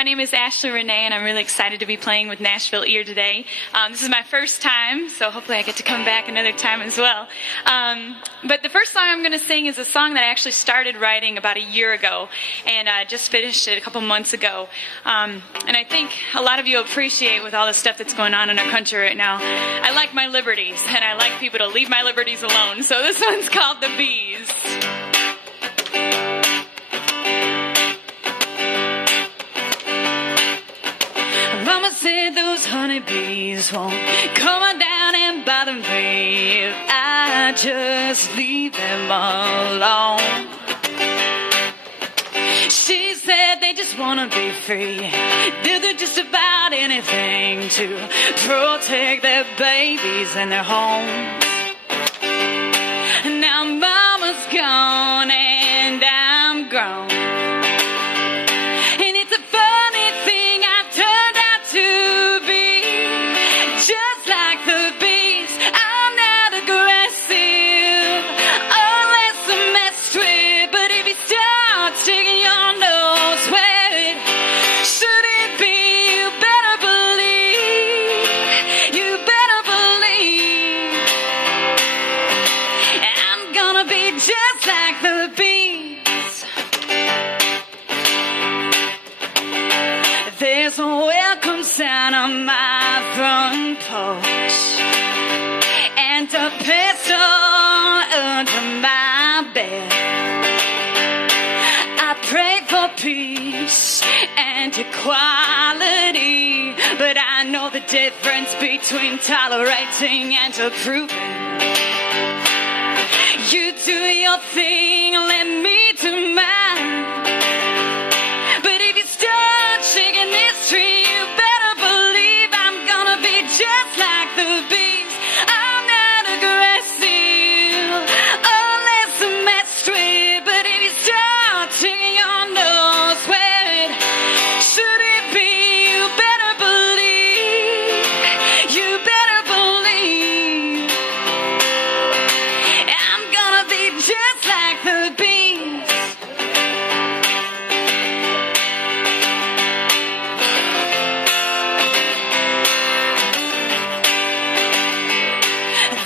My name is Renay, and I'm really excited to be playing with Nashville Ear today. This is my first time, so hopefully I get to come back another time as well. But the first song I'm going to sing is a song that I actually started writing about a year ago, and I just finished it a couple months ago. And I think a lot of you appreciate with all the stuff that's going on in our country right now. I like my liberties, and I like people to leave my liberties alone. So this one's called The Bees. Mama said those honeybees won't come down and bother me if I just leave them alone. She said they just want to be free. They'll do just about anything to protect their babies and their homes. Now Mama's gone and I'm grown. And it's a funny thing I turned out to be. Just like the bees, I'm not aggressive or less messed with. But if you start sticking your nose where it shouldn't be, you better believe, I'm gonna be just like the bees. There's a welcome sign on my front porch and a pistol under my bed. I pray for peace and equality, but I know the difference between tolerating and approving. You do your thing, let me do mine. But if you start shaking this tree, you better believe I'm gonna be just like the bees. I'm not aggressive or less messed with. But if you start shaking your nose where it shouldn't be, you better believe, I'm gonna be just like the bees.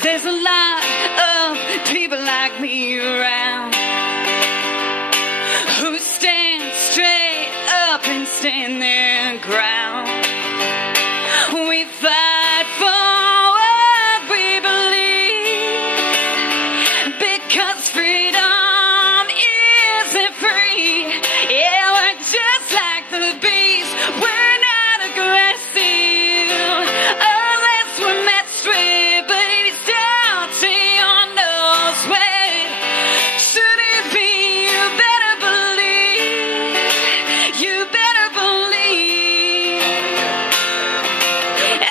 There's a lot of people like me around who stand straight up and stand their ground. We fight for what we believe because freedom isn't free. Yeah, we're just like the bees. We're not aggressive unless we're messed with. But if you start seeing your nose where it shouldn't be, you better believe,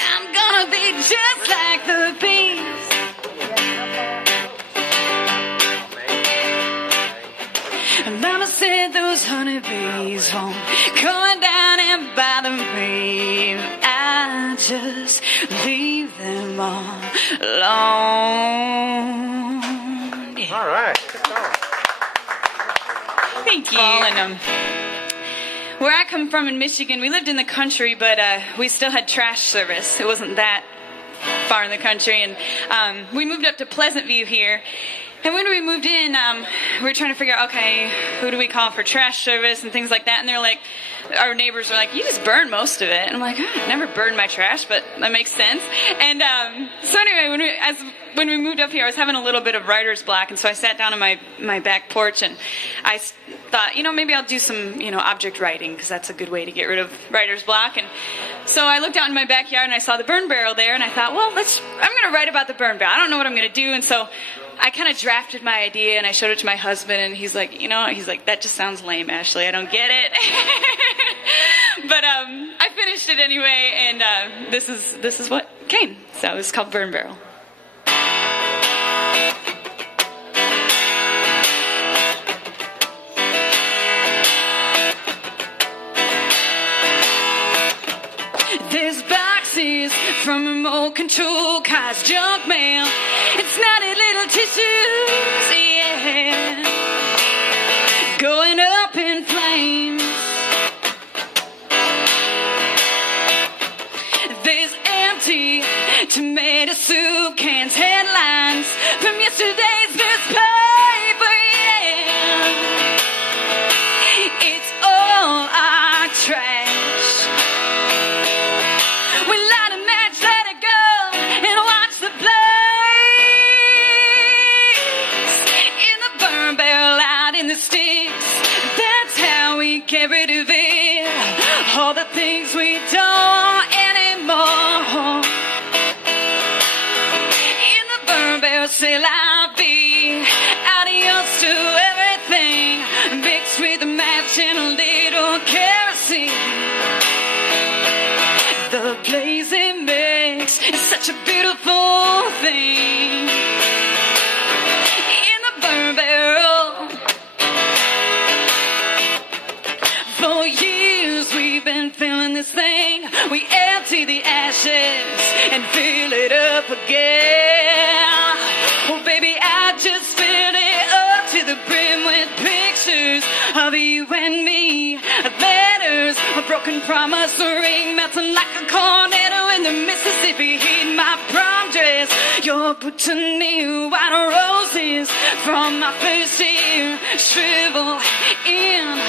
I'm gonna be just like the bees. And Mama said those honeybees won't come down and bother me if I just leave them all alone. Yeah. All right. Good song. Thank you. Where I come from in Michigan, we lived in the country, but we still had trash service. It wasn't that far in the country, and we moved up to Pleasant View here. And when we moved in, we were trying to figure out, okay, who do we call for trash service and things like that. And they're like, our neighbors were like, you just burn most of it. And I'm like, I never burned my trash, but that makes sense. And so anyway, when we moved up here, I was having a little bit of writer's block, and so I sat down on my back porch, and I thought, maybe I'll do some, object writing, because that's a good way to get rid of writer's block. And so I looked out in my backyard, and I saw the burn barrel there, and I thought, well, I'm going to write about the burn barrel. I don't know what I'm going to do, and so I kind of drafted my idea, and I showed it to my husband, and he's like, that just sounds lame, Ashley. I don't get it. But I finished it anyway, and this is what came. So it's called Burn Barrel. There's boxes from remote control cars, junk mail, and snotty little tissues, yeah, going up in flames. That's how we get rid of it. All the things we don't anymore. In the burn barrel say la vie. Adios to everything. Mixed with a match and a little kerosene. The blazing mix is such a beautiful thing. In the burn barrel. For years we've been filling this thing. We empty the ashes and fill it up again. Oh baby, I just filled it up to the brim with pictures of you and me. Letters, a broken promise ring, melting like a tornado in the Mississippi heat. My prom dress, your boots and new white roses from my first year shrivel in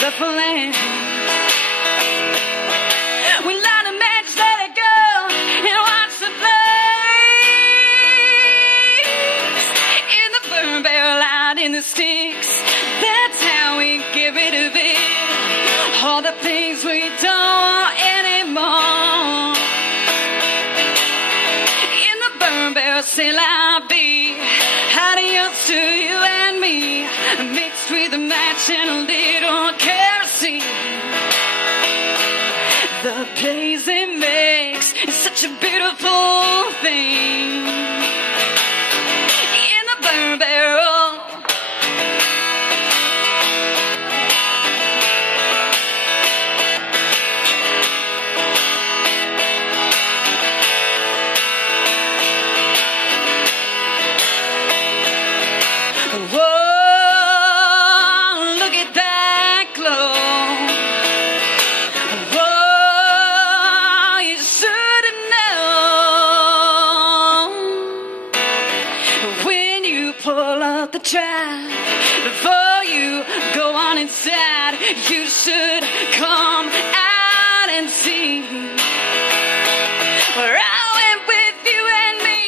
the flame. We light a match, let it go, and watch the flames. In the burn barrel, out in the sticks. That's how we get rid of it. All the things we don't anymore. In the burn barrel, say la vie. Adios to you and me. Mixed with a match and a little kerosene. The blazing mix is such a beautiful thing. In the burn barrel. Whoa, look at that glow. Whoa, you should have known when you pull up the track. Before you go on inside, you should come out and see where I went with you and me.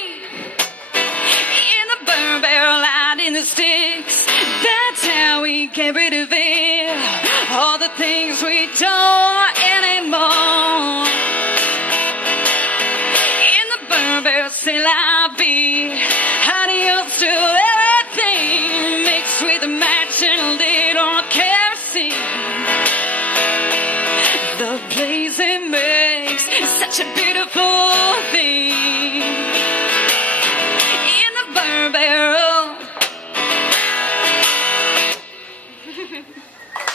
In the burn barrel, out in the sticks. That's how we get rid of it. All the things we don't anymore. In the burn barrel, say la vie. Adios to everything. Mixed with a match and a little kerosene. The blazing mix is such a beautiful thing. In the burn barrel.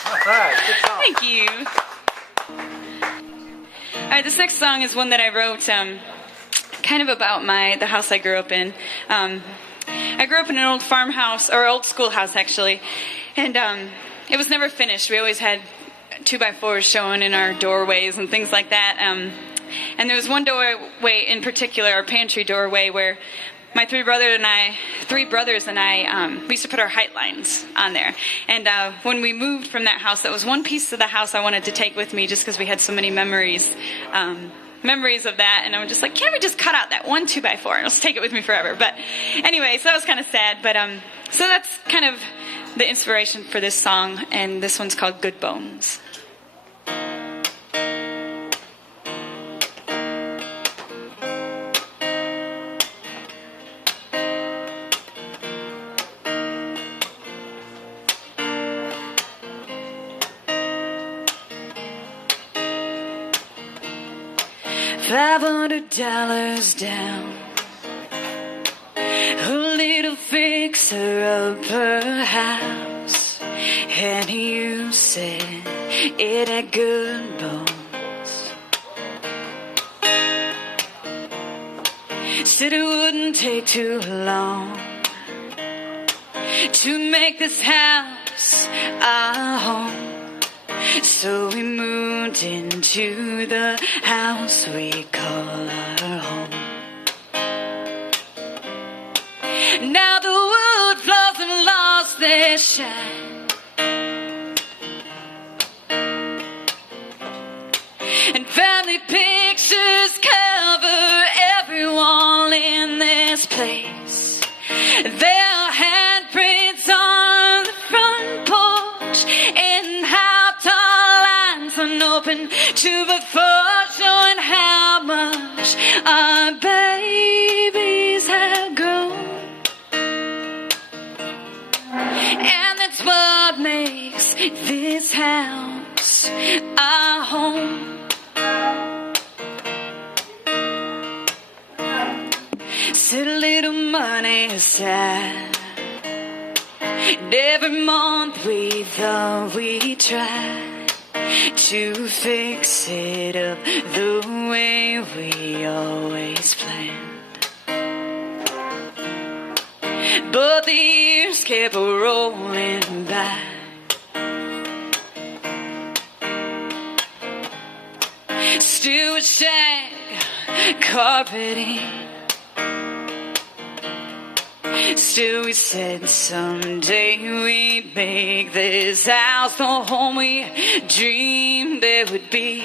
All right, good song. Thank you. All right, this next song is one that I wrote kind of about the house I grew up in. I grew up in an old farmhouse, or old schoolhouse actually, and it was never finished. We always had 2x4s showing in our doorways and things like that. And there was one doorway in particular, our pantry doorway, where my three brothers and I, we used to put our height lines on there. And when we moved from that house, that was one piece of the house I wanted to take with me just because we had so many memories of that. And I was just like, can't we just cut out that one 2x4 and let's take it with me forever? But anyway, so that was kind of sad. But so that's kind of the inspiration for this song. And this one's called Good Bones. $500 down, a little fixer-upper house, and you said it had good bones. Said it wouldn't take too long to make this house our home. So we moved into the house we call our home. Now the wood floors have lost their shine, and family pictures cover every wall in this place. There are handprints on the front porch open to before, showing how much our babies have grown. And that's what makes this house our home. Set a little money aside, and every month we thought we'd try to fix it up the way we always planned. But the years kept rolling by. Still a shag carpeting. Still we said someday we'd make this house the home we dreamed it would be.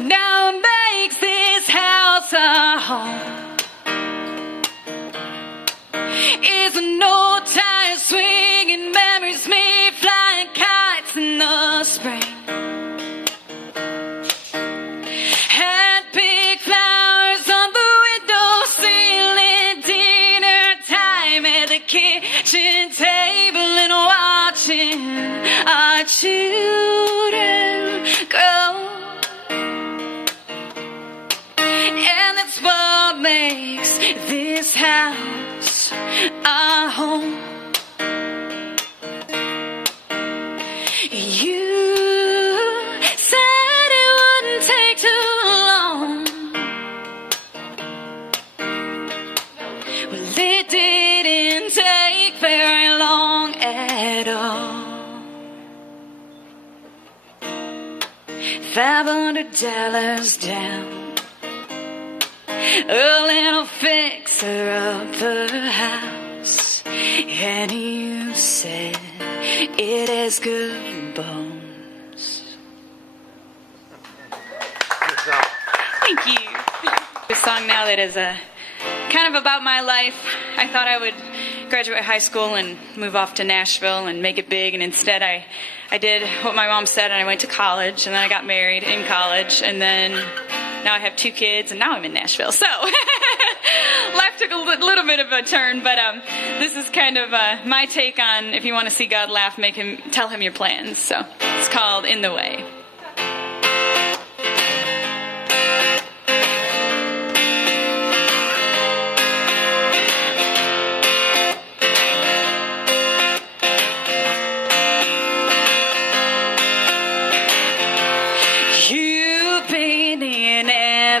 Now it makes this house our home. It's an old tire swinging memories, me flying kites in the spring. Kitchen table and watching our children grow. And that's what makes this house our home. You said it wouldn't take too long. Well, it didn't take very long at all. $500 down, a little fixer-upper house, and you said it has good bones. Thank you. A song now that is kind of about my life. I thought I would graduate high school and move off to Nashville and make it big, and instead I did what my mom said, and I went to college, and then I got married in college, and then now I have 2 kids, and now I'm in Nashville. So life took a little bit of a turn, but this is kind of my take on, if you want to see God laugh, tell him your plans. So it's called In the Way.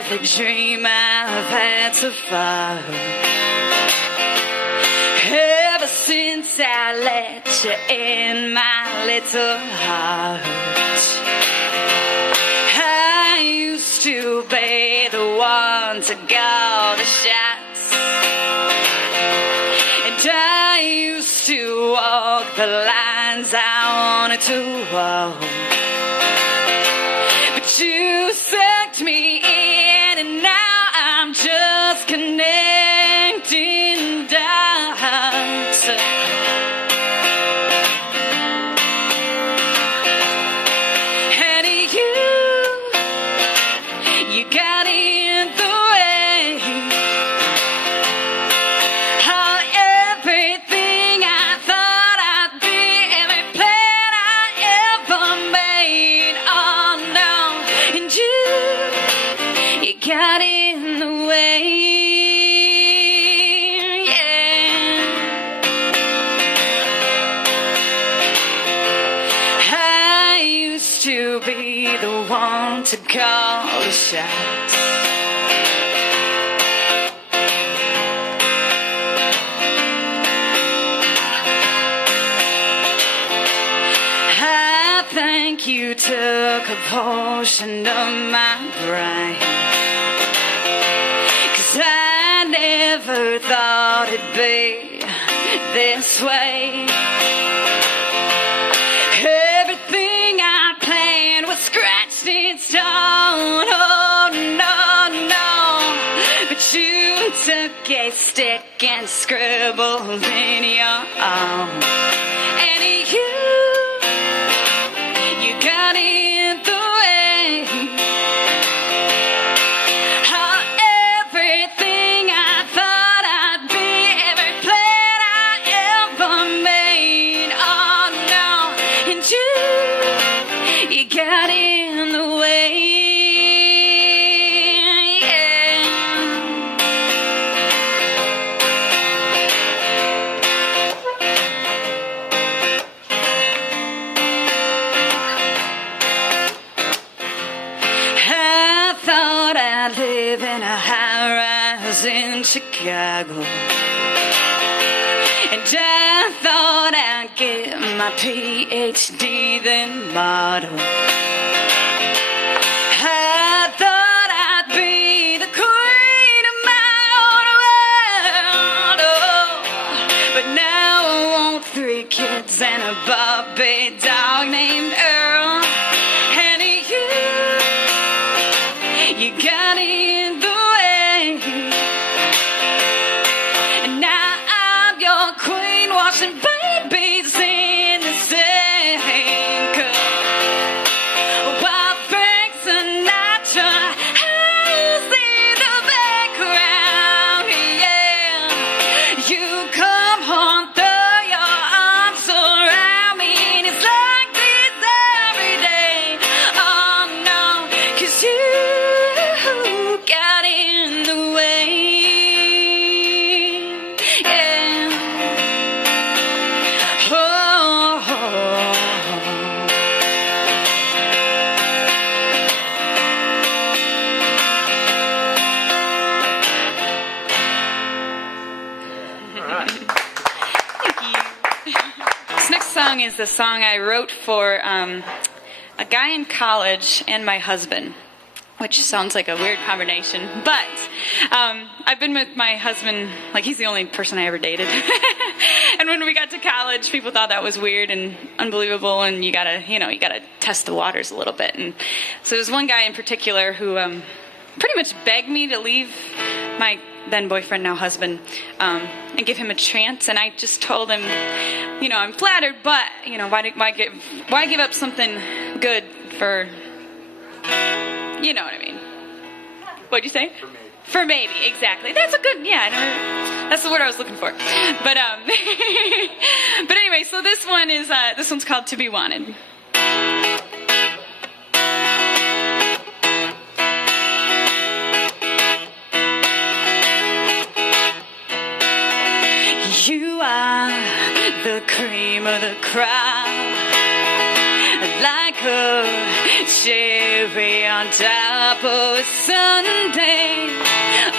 The dream I've had so far, ever since I let you in my little heart. I used to be the one to call the shots, and I used to walk the lines I wanted to walk, but you sucked me in, and now I'm just connecting dots. And you got in the way of everything I thought I'd be, every plan I ever made. Oh no, and you got in the way, yeah. I used to be the one to call the shots. I think you took a portion of my brain, 'cause I never thought it'd be this way. Everything I planned was scratched in stone. Oh no, no, but you took a stick and scribbled in your arm, and Chicago. And I thought I'd get my PhD, then model. I thought I'd be the queen of my own world. Oh, but now I want 3 kids and a Bobby dog named Earl. And you got in the way. And now I'm your queen, washing babies in the same cup. While Frank Sinatra, I see the background, yeah. You come home, throw your arms around me, and it's like this every day. Oh no, 'cause you got in the way, yeah. Oh, thank you. This next song is the song I wrote for a guy in college and my husband, which sounds like a weird combination, but I've been with my husband, like he's the only person I ever dated. And when we got to college, people thought that was weird and unbelievable, and you gotta test the waters a little bit. And so there's one guy in particular who pretty much begged me to leave my then boyfriend, now husband, and give him a chance. And I just told him, I'm flattered, but why give up something good for, you know what I mean? What'd you say? For maybe, exactly. That's a good, that's the word I was looking for. But but anyway, so this one's called To Be Wanted. You are the cream of the crop, like a cherry on top of a sundae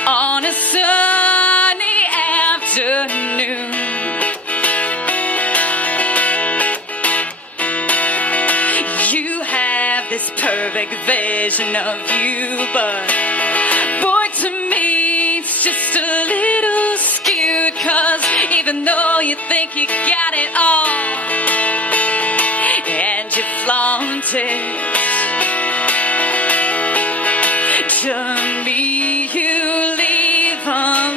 on a sunny afternoon. You have this perfect vision of you, but boy, to me it's just a little skewed, 'cause even though you think you got it all and you flaunt it, to me you leave a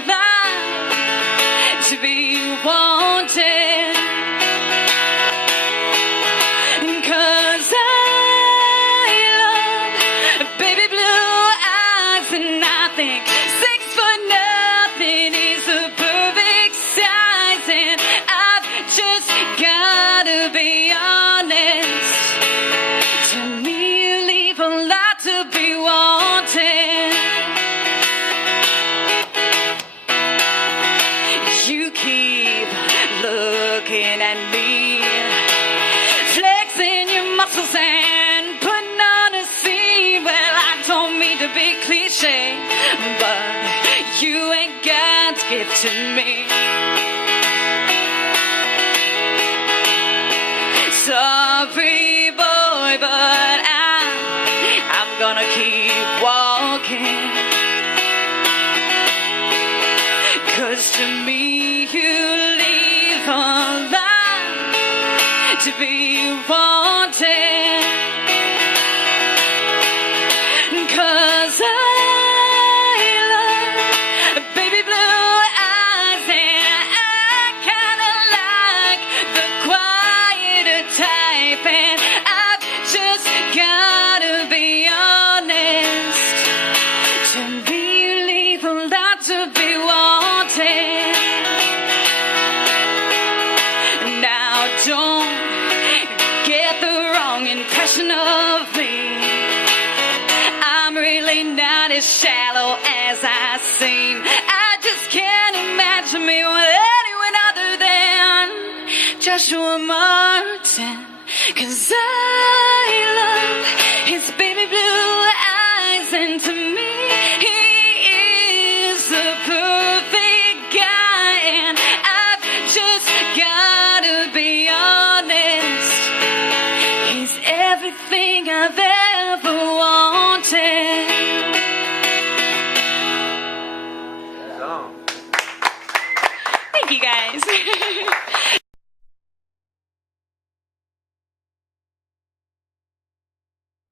life to be wanted. 'Cause I love baby blue eyes, and I think 6 foot nothing is the perfect size, and I've just gotta be honest. To me you leave a lot to be wanted. You keep looking at me, flexing your muscles and putting on a scene. Well, I don't mean to be cliche, but you ain't God's gift to me. Sorry, boy, but I'm gonna keep walking. 'Cause to me you leave a lot to be wanted. 'Cause I love baby blue eyes, and I kinda like the quieter type, and I've just gotta be honest. To me you leave a lot to be wanted. Now don't get the wrong impression of me. I'm really not as shallow as I seem. I just can't imagine me with anyone other than Joshua Martin. 'Cause I love his baby blue eyes, and to me he is the perfect everything I've ever wanted. Thank you guys.